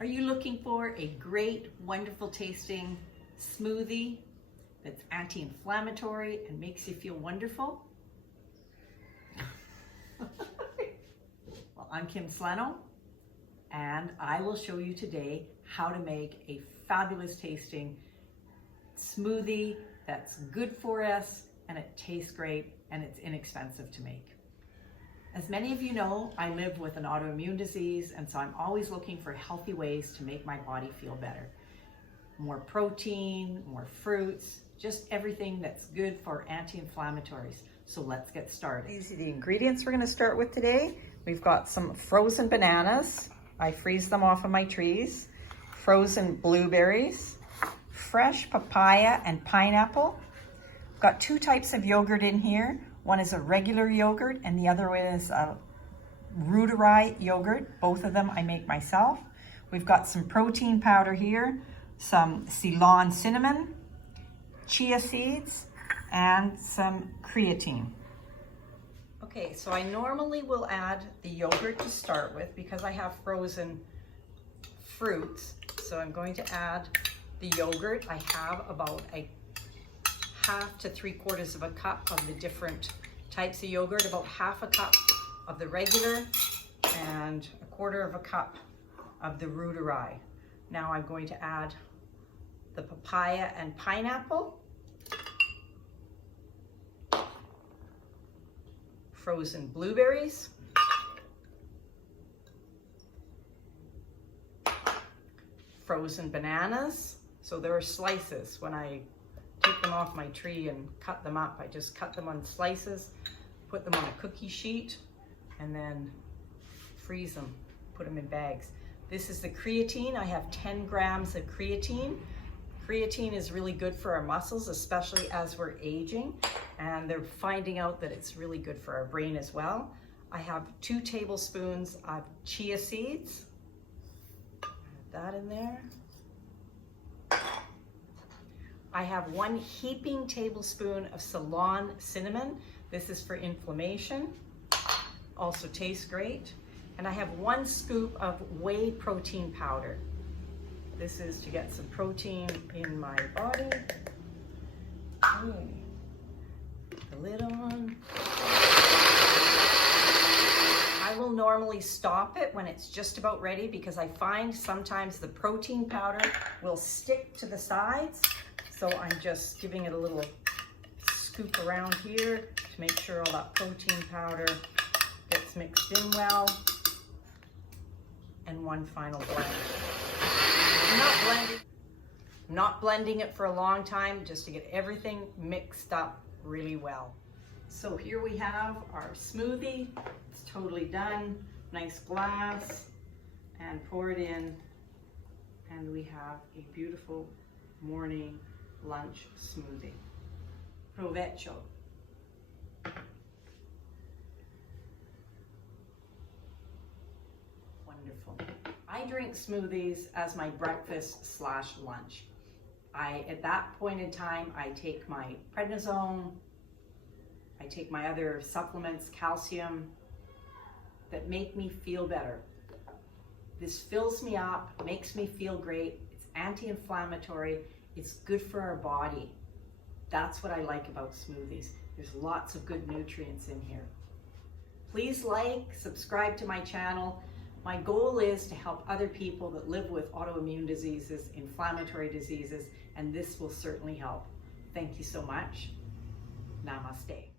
Are you looking for a great, wonderful tasting smoothie that's anti-inflammatory and makes you feel wonderful? Well, I'm Kim Sleno, and I will show you today how to make a fabulous tasting smoothie that's good for us, and it tastes great, and it's inexpensive to make. As many of you know, I live with an autoimmune disease, and so I'm always looking for healthy ways to make my body feel better. More protein, more fruits, just everything that's good for anti-inflammatories. So let's get started. These are the ingredients we're going to start with today. We've got some frozen bananas. I freeze them off of my trees. Frozen blueberries, fresh papaya and pineapple. I've got two types of yogurt in here. One is a regular yogurt and the other one is a Rheumatica yogurt. Both of them I make myself. We've got some protein powder here, some Ceylon cinnamon, chia seeds, and some creatine. Okay, so I normally will add the yogurt to start with because I have frozen fruits. So I'm going to add the yogurt. I have about a half to 3/4 of a cup of the different types of yogurt, about half a cup of the regular and 1/4 of a cup of the Rheumatica. Now I'm going to add the papaya and pineapple, frozen blueberries, frozen bananas. So there are slices. When I take them off my tree and cut them up, I just cut them on slices, put them on a cookie sheet, and then freeze them, put them in bags. This is the creatine. I have 10 grams of creatine. Creatine is really good for our muscles, especially as we're aging, and they're finding out that it's really good for our brain as well. I have 2 tablespoons of chia seeds. Add that in there. I have 1 heaping tablespoon of Ceylon cinnamon. This is for inflammation. Also tastes great. And I have 1 scoop of whey protein powder. This is to get some protein in my body. Okay. Put the lid on. I will normally stop it when it's just about ready because I find sometimes the protein powder will stick to the sides. So I'm just giving it a little scoop around here to make sure all that protein powder gets mixed in well. And 1 final blend. I'm not blending it for a long time, just to get everything mixed up really well. So here we have our smoothie. It's totally done. Nice glass, and pour it in, and we have a beautiful morning lunch smoothie. Provecho. Wonderful. I drink smoothies as my breakfast/lunch. At that point in time, I take my prednisone, I take my other supplements, calcium, that make me feel better. This fills me up, makes me feel great. It's anti-inflammatory. It's good for our body. That's what I like about smoothies. There's lots of good nutrients in here. Please like, subscribe to my channel. My goal is to help other people that live with autoimmune diseases, inflammatory diseases, and this will certainly help. Thank you so much. Namaste.